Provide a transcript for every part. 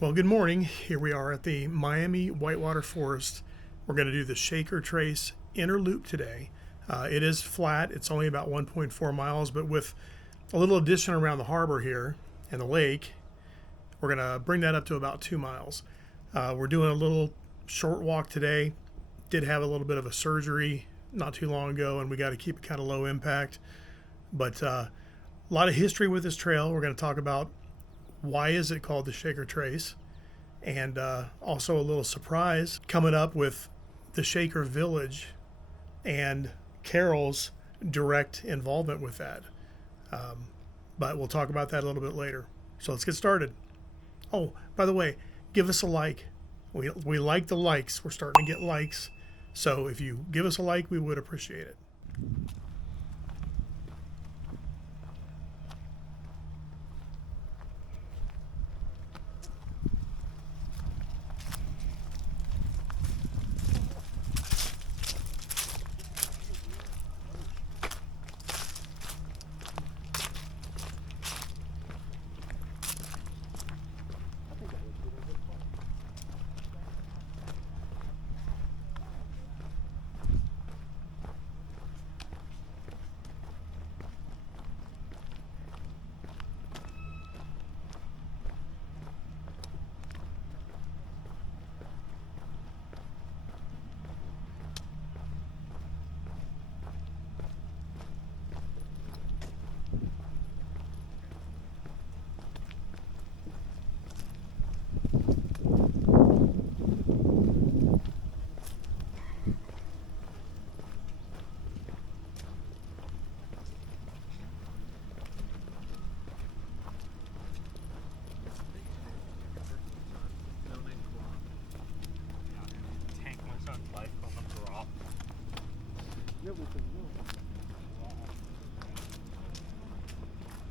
Well, good morning. Here we are at the Miami Whitewater Forest. We're going to do the Shaker Trace inner loop today. It is flat. It's only about 1.4 miles, but with a little addition around the harbor here and the lake, we're going to bring that up to about 2 miles. We're doing a little short walk today. Did have a little bit of a surgery not too long ago, and we got to keep it kind of low impact. But a lot of history with this trail. We're going to talk about why is it called the Shaker Trace, and also a little surprise coming up with the Shaker Village and Carol's direct involvement with that. But we'll talk about that a little bit later. So let's get started. Oh, by the way, give us a like. We like the likes. We're starting to get likes. So if you give us a like, we would appreciate it.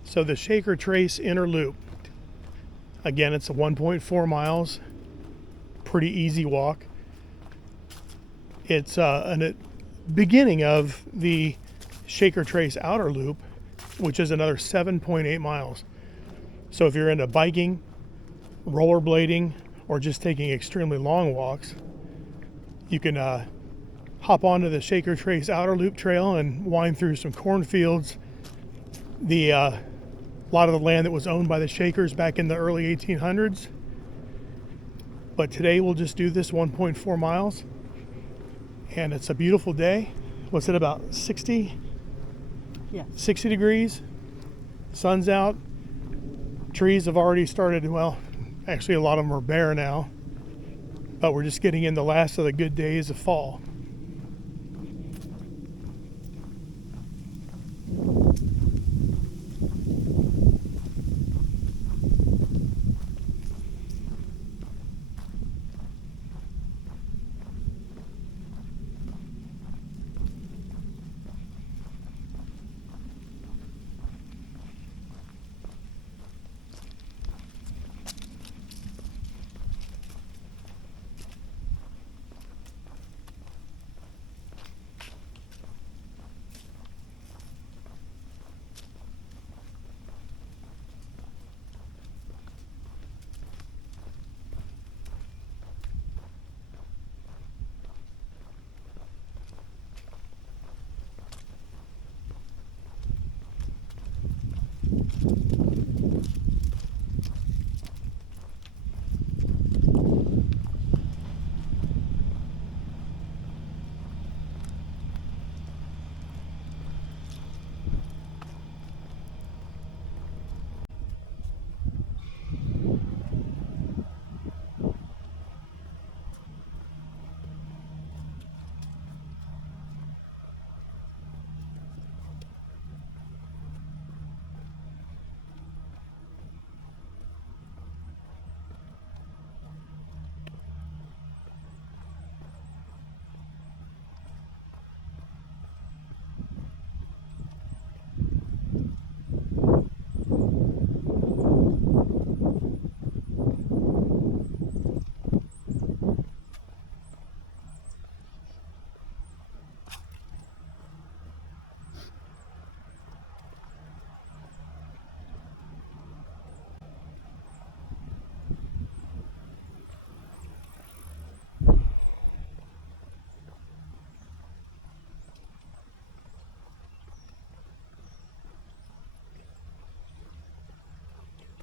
So the Shaker Trace inner loop, again, it's a 1.4 miles, pretty easy walk. It's a beginning of the Shaker Trace outer loop, which is another 7.8 miles. So if you're into biking, rollerblading, or just taking extremely long walks, you can hop onto the Shaker Trace outer loop trail and wind through some cornfields. A lot of the land that was owned by the Shakers back in the early 1800s. But today we'll just do this 1.4 miles. And it's a beautiful day. What's it, about 60? Yeah. 60 degrees. Sun's out. Trees have already started, well, actually a lot of them are bare now. But we're just getting in the last of the good days of fall.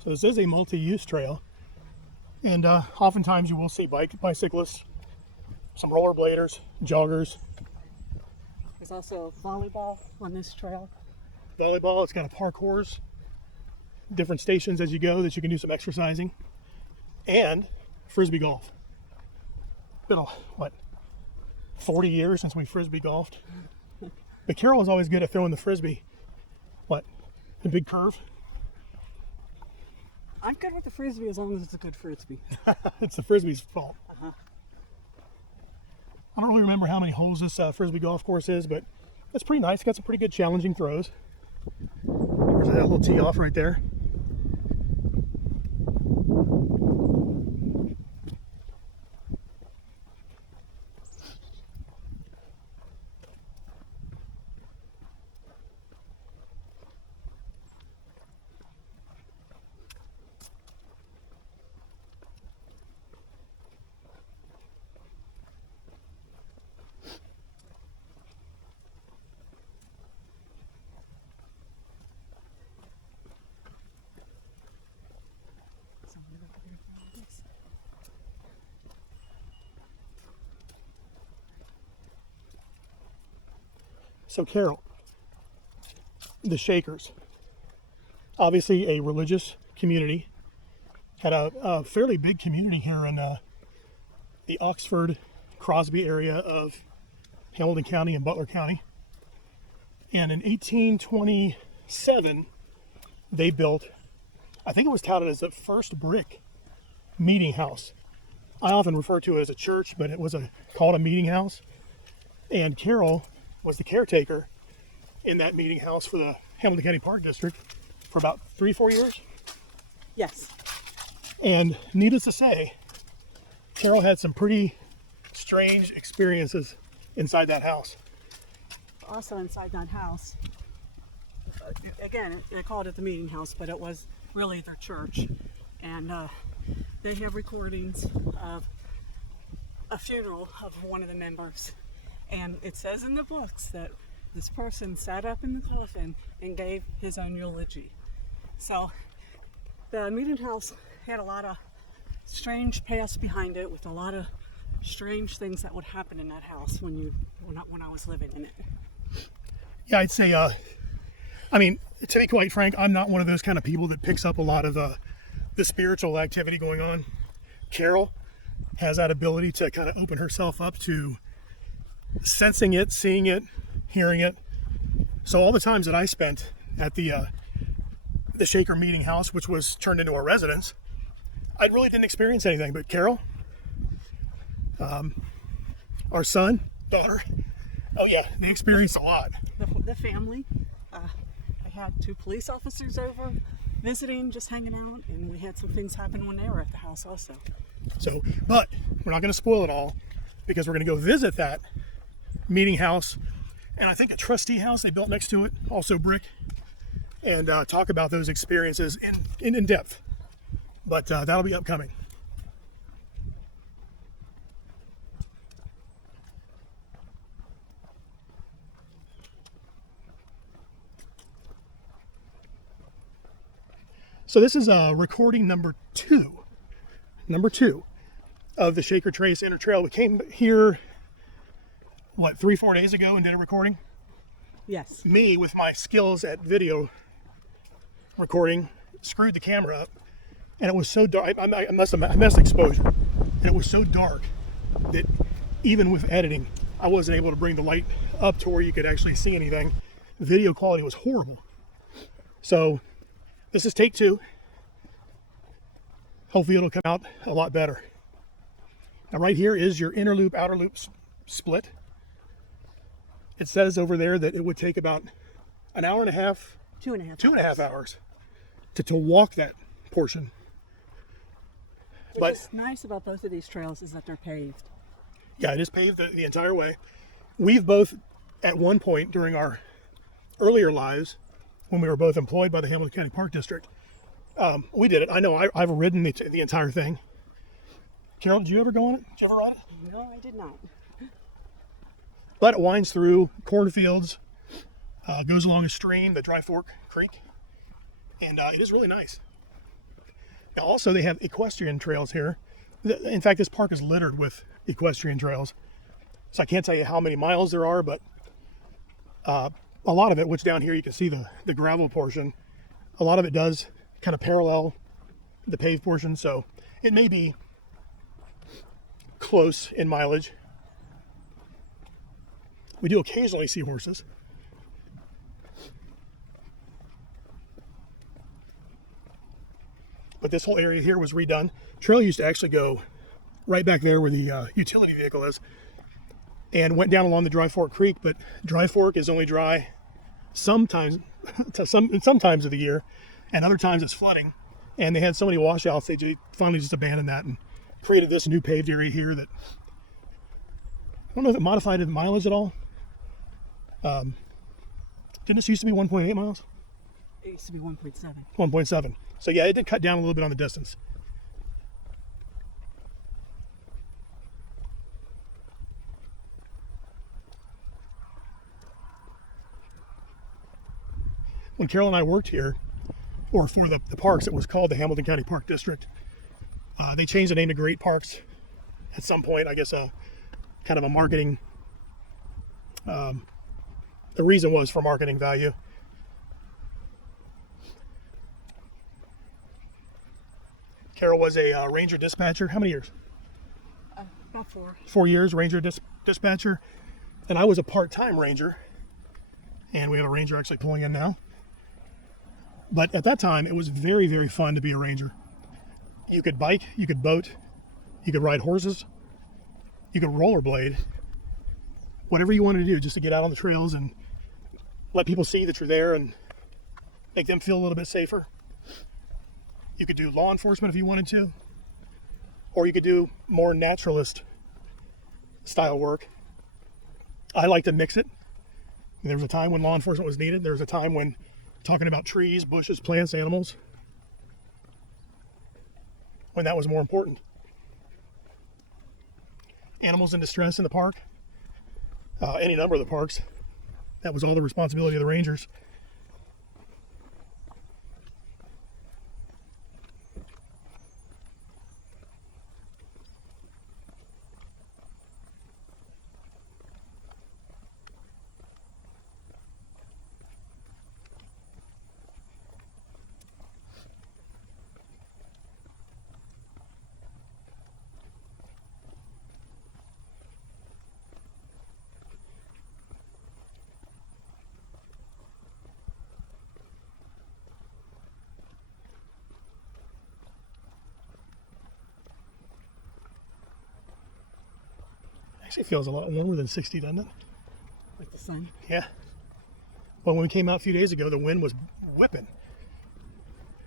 So this is a multi-use trail, and oftentimes you will see bicyclists, some rollerbladers, joggers. There's also volleyball on this trail. Volleyball, it's got a parkours, different stations as you go that you can do some exercising, and frisbee golf. Been what, 40 years since we frisbee golfed. But Carol was always good at throwing the frisbee. What, a big curve? I'm good with the frisbee as long as it's a good frisbee. It's the frisbee's fault. I don't really remember how many holes this frisbee golf course is, but it's pretty nice. Got some pretty good challenging throws. There's that little tee off right there. So Carol, the Shakers, obviously a religious community, had a fairly big community here in the Oxford, Crosby area of Hamilton County and Butler County. And in 1827, they built, I think it was touted as the first brick meeting house. I often refer to it as a church, but it was called a meeting house. And Carol was the caretaker in that meeting house for the Hamilton County Park District for about 3-4 years. Yes. And needless to say, Carol had some pretty strange experiences inside that house. Also inside that house, again, they called it the meeting house, but it was really their church. And they have recordings of a funeral of one of the members. And it says in the books that this person sat up in the coffin and gave his own eulogy. So the meeting house had a lot of strange past behind it, with a lot of strange things that would happen in that house when I was living in it. Yeah, I'd say, I mean, to be quite frank, I'm not one of those kind of people that picks up a lot of the spiritual activity going on. Carol has that ability to kind of open herself up to sensing it, seeing it, hearing it. So all the times that I spent at the Shaker meeting house, which was turned into a residence, I really didn't experience anything. But Carol, our son, daughter, oh yeah, they experienced a lot. The family, I had 2 police officers over visiting, just hanging out, and we had some things happen when they were at the house also. So, but we're not going to spoil it all, because we're going to go visit that meeting house, and I think a trustee house they built next to it, also brick, and talk about those experiences in depth. But that'll be upcoming. So this is recording number two of the Shaker Trace Inner Trail. We came here, what, 3-4 days ago and did a recording? Yes. Me, with my skills at video recording, screwed the camera up, and it was so dark. I messed exposure, and it was so dark that even with editing, I wasn't able to bring the light up to where you could actually see anything. The video quality was horrible. So this is take 2. Hopefully it'll come out a lot better. Now right here is your inner loop, outer loop split. It says over there that it would take about an hour and a half, 2.5 hours to walk that portion. What's nice about both of these trails is that they're paved. Yeah, it is paved the entire way. We've both, at one point during our earlier lives, when we were both employed by the Hamilton County Park District, we did it. I know I've ridden the entire thing. Carol, did you ever go on it? Did you ever ride it? No, I did not. But it winds through cornfields, goes along a stream, the Dry Fork Creek, and it is really nice. Also, they have equestrian trails here. In fact, this park is littered with equestrian trails. So I can't tell you how many miles there are, but a lot of it, which down here you can see the gravel portion, a lot of it does kind of parallel the paved portion. So it may be close in mileage. We do occasionally see horses. But this whole area here was redone. Trail used to actually go right back there where the utility vehicle is, and went down along the Dry Fork Creek. But Dry Fork is only dry sometimes, sometimes of the year, and other times it's flooding. And they had so many washouts, they finally just abandoned that and created this new paved area here that I don't know if it modified the mileage at all. Didn't this used to be 1.8 miles? It used to be 1.7. 1.7. So yeah, it did cut down a little bit on the distance. When Carol and I worked here, or for the parks, it was called the Hamilton County Park District. They changed the name to Great Parks at some point, I guess kind of a marketing, the reason was for marketing value. Carol was a ranger dispatcher. How many years? About 4. 4 years, ranger dispatcher. And I was a part-time ranger. And we have a ranger actually pulling in now. But at that time, it was very, very fun to be a ranger. You could bike, you could boat, you could ride horses, you could rollerblade, whatever you wanted to do just to get out on the trails and let people see that you're there and make them feel a little bit safer. You could do law enforcement if you wanted to, or you could do more naturalist style work. I like to mix it. There was a time when law enforcement was needed. There was a time when talking about trees, bushes, plants, animals, when that was more important. Animals in distress in the park, any number of the parks, that was all the responsibility of the rangers. Actually feels a lot warmer than 60, doesn't it? Like the sun. Yeah. Well, when we came out a few days ago, the wind was whipping,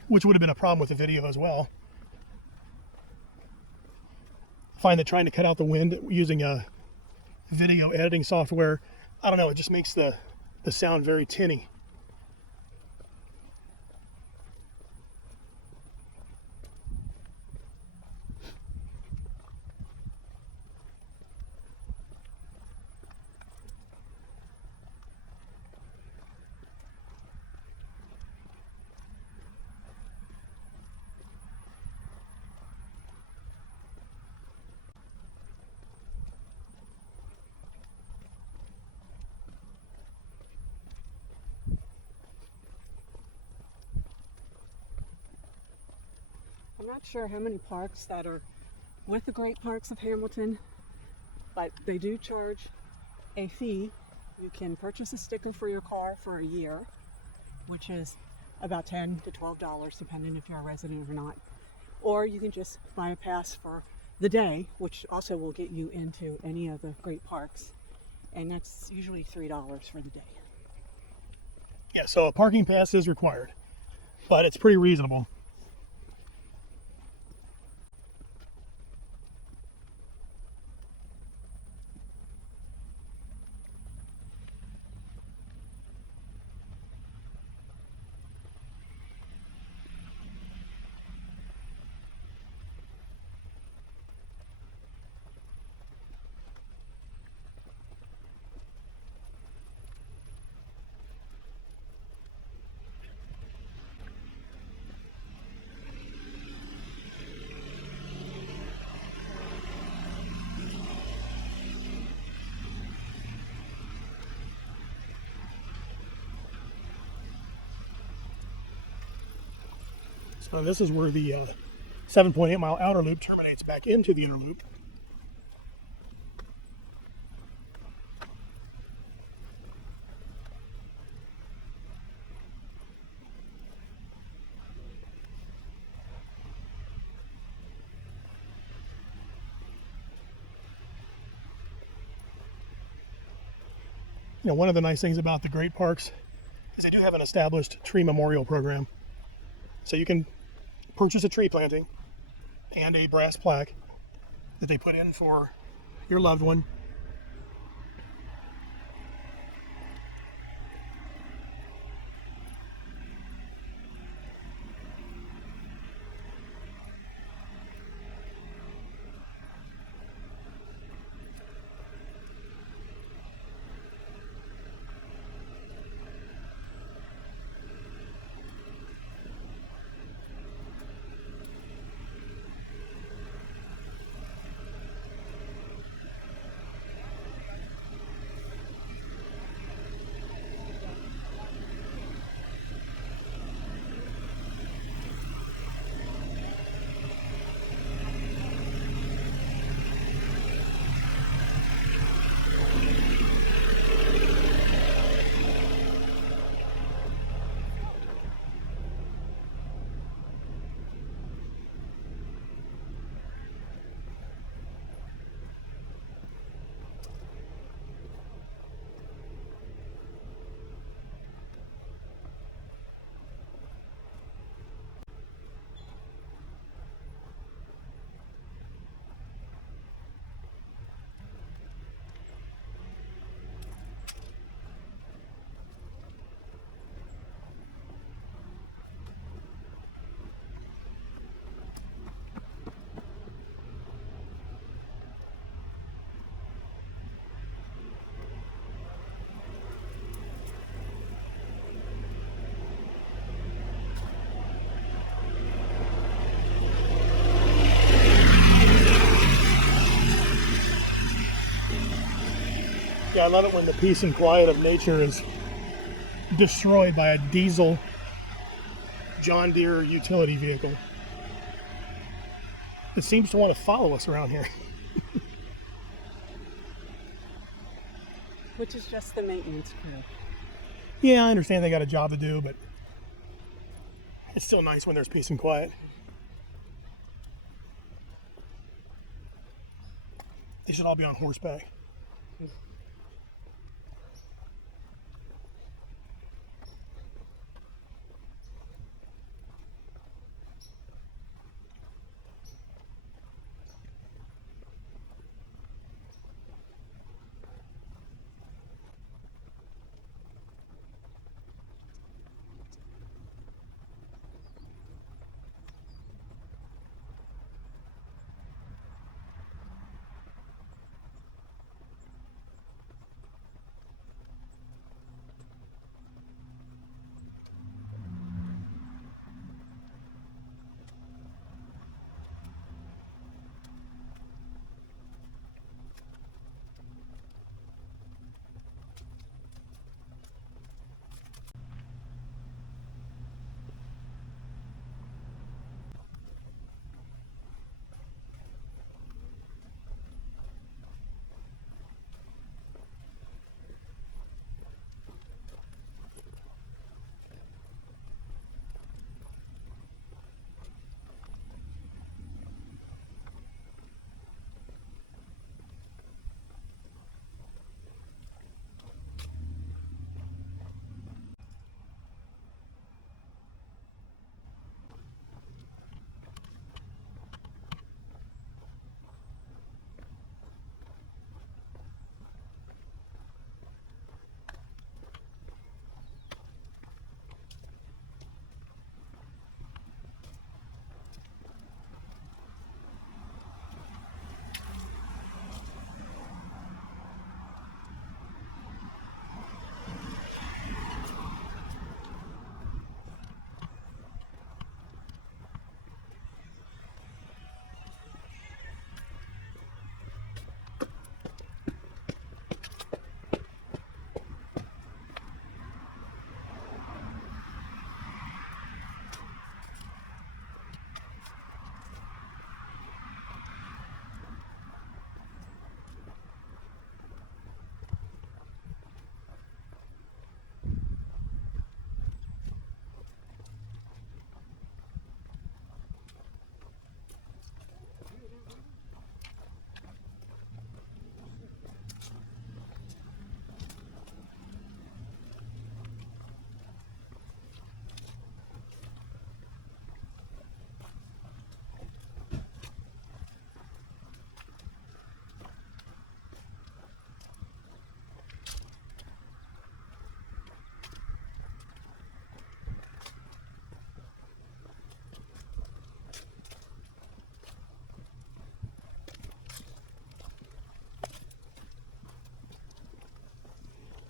which would have been a problem with the video as well. I find that trying to cut out the wind using a video editing software, I don't know, it just makes the sound very tinny. I'm not sure how many parks that are with the Great Parks of Hamilton, but they do charge a fee. You can purchase a sticker for your car for a year, which is about $10 to $12, depending if you're a resident or not. Or you can just buy a pass for the day, which also will get you into any of the great parks. And that's usually $3 for the day. Yeah, so a parking pass is required, but it's pretty reasonable. So this is where the 7.8 mile outer loop terminates back into the inner loop. You know, one of the nice things about the great parks is they do have an established tree memorial program. So you can purchase a tree planting and a brass plaque that they put in for your loved one. Yeah, I love it when the peace and quiet of nature is destroyed by a diesel John Deere utility vehicle. It seems to want to follow us around here. Which is just the maintenance crew. Yeah, I understand they got a job to do, but it's still nice when there's peace and quiet. They should all be on horseback.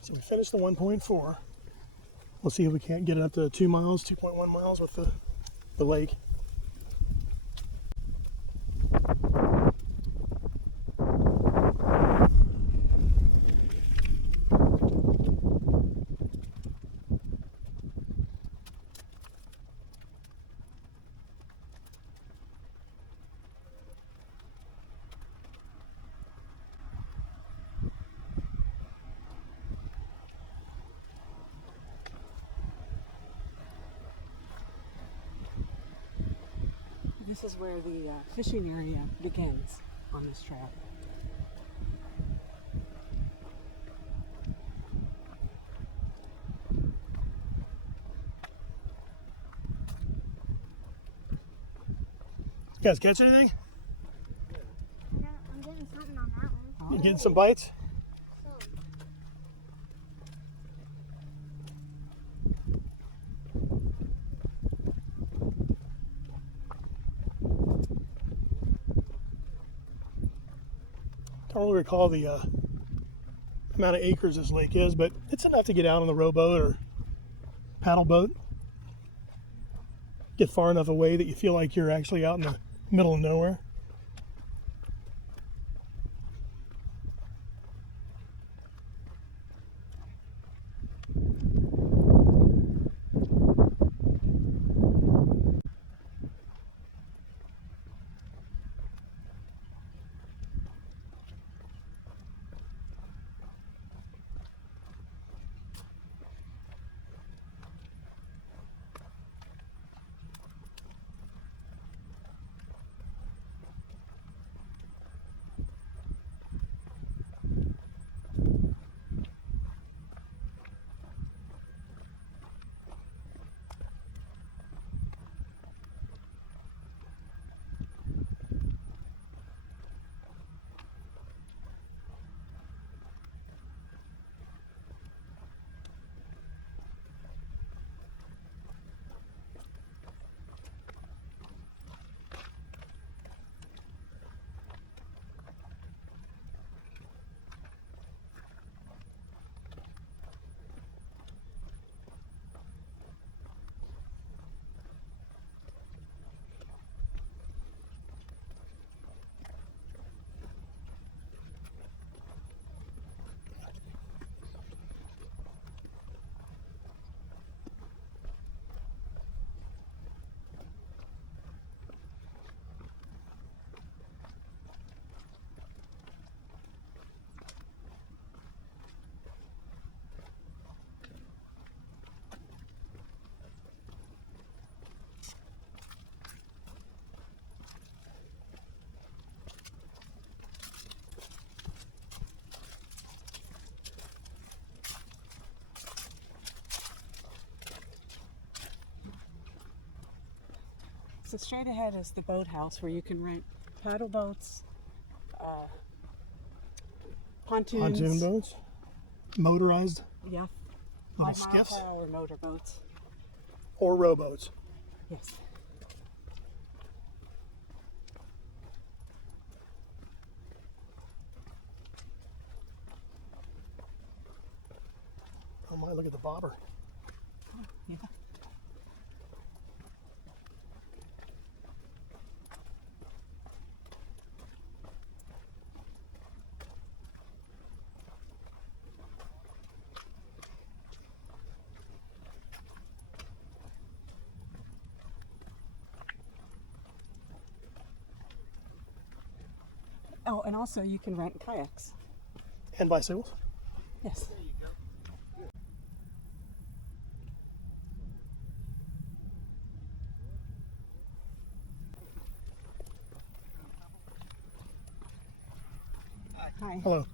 So we finished the 1.4. We'll see if we can't get it up to 2 miles, 2.1 miles with the lake. This is where the fishing area begins on this trail. You guys catch anything? Yeah, I'm getting something on that one. You getting some bites? So, Don't really recall the amount of acres this lake is, but it's enough to get out on the rowboat or paddle boat. Get far enough away that you feel like you're actually out in the middle of nowhere. So straight ahead is the boathouse where you can rent paddle boats, pontoons, Pontoon boats, motorized yeah, little 5 mile skiffs, per hour motorboats. or rowboats. Yes. Oh my, look at the bobber. Yeah. Oh, and also you can rent kayaks. And bicycles. Yes. Hi. Hello.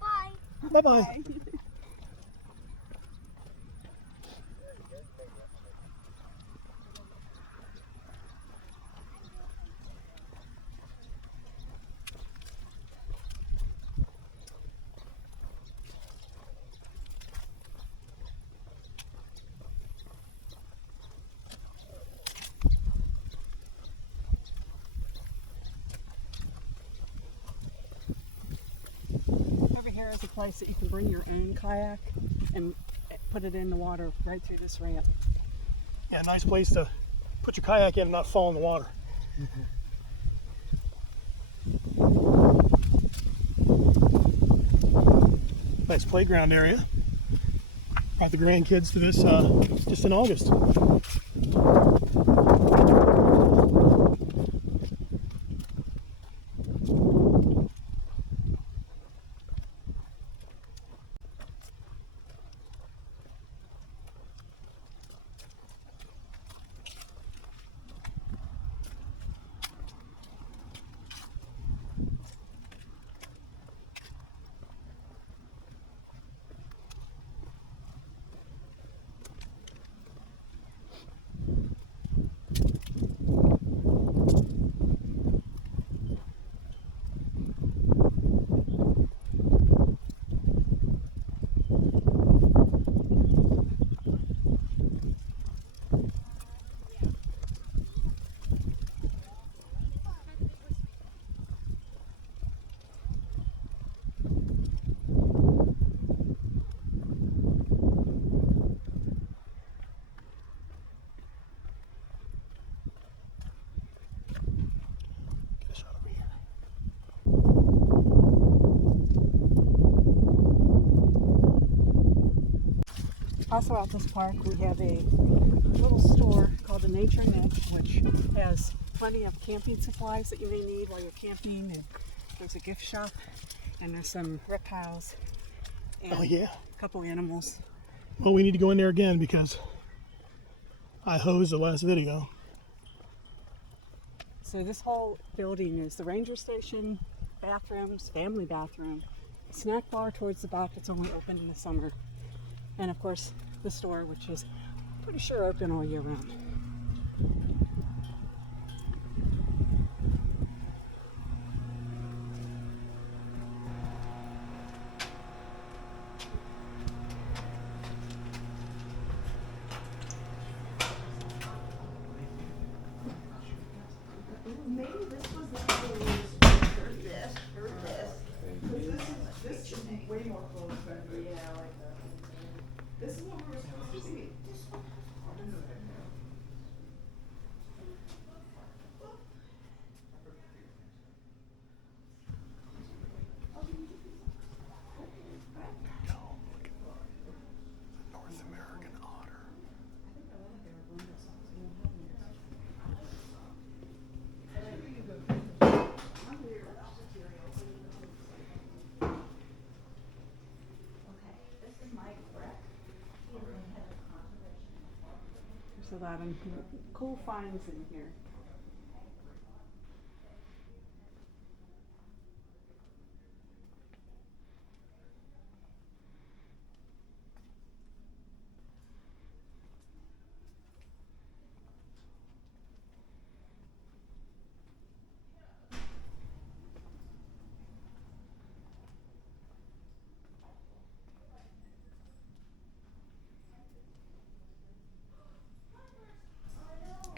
bye. Bye-bye. Over here is a place that you can bring your own kayak and put it in the water right through this ramp. Yeah, nice place to put your kayak in and not fall in the water. Nice playground area. Brought the grandkids to this just in August. Get a shot over here. Also at this park, we have a little store called the Nature Niche, which has plenty of camping supplies that you may need while you're camping. And there's a gift shop, and there's some reptiles and Oh yeah. a couple animals. Well, we need to go in there again because I hosed the last video. So this whole building is the ranger station, bathrooms, family bathroom, snack bar towards the back that's only open in the summer, and of course the store, which is pretty sure open all year round. Maybe this was the one or this, or this. This should be way more close friendly, yeah, like that. This is what we were supposed to see. North American otter. There's a lot of cool finds in here.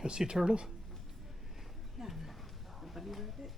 Go see turtles. Yeah, nobody read it.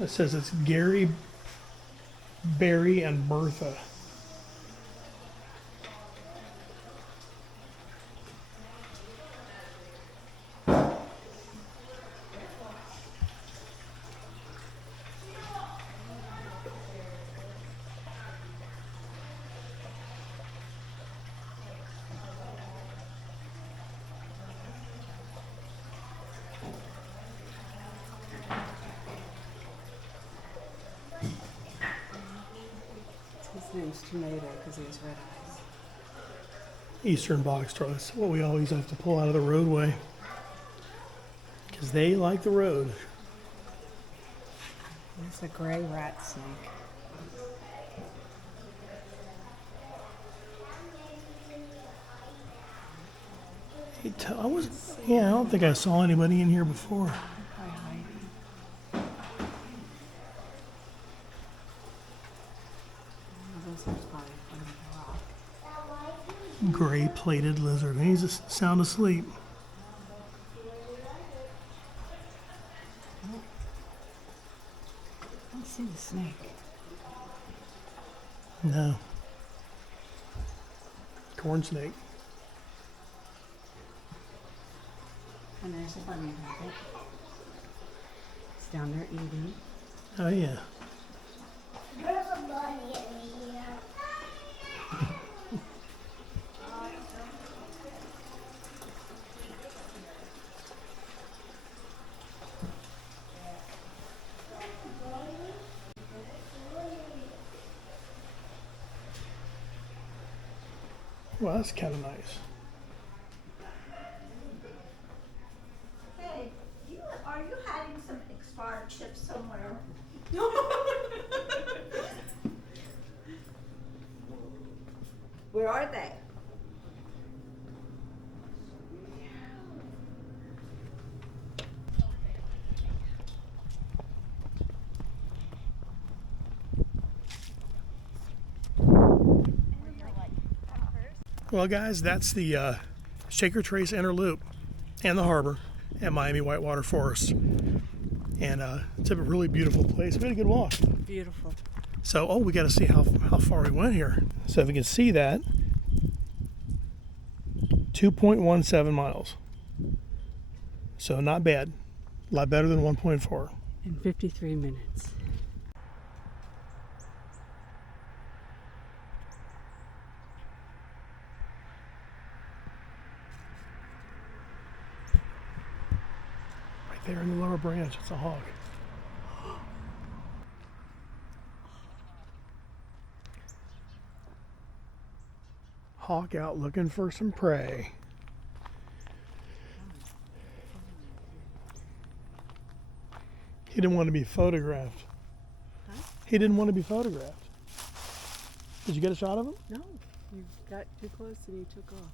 It says it's Gary, Barry, and Bertha. His name's Tomato because he has red eyes. eastern box turtle. That's what we always have to pull out of the roadway because they like the road. There's a gray rat snake. I don't think I saw anybody in here before. Gray plated lizard. He's just sound asleep. I don't see the snake. No. Corn snake. And there's a bunny rabbit. It's down there eating. Oh yeah. There's a bunny in here. Well, that's kind of nice. Hey, are you hiding some expired chips somewhere? Where are they? Well, guys, that's the Shaker Trace Inner Loop and the harbor at Miami Whitewater Forest. And it's a really beautiful place. We had a good walk. Beautiful. So, we got to see how far we went here. So if you can see that, 2.17 miles. So not bad. A lot better than 1.4. In 53 minutes. Right there in the lower branch, it's a hawk. Hawk out looking for some prey. He didn't want to be photographed. Huh? He didn't want to be photographed. Did you get a shot of him? No, you got too close and you took off.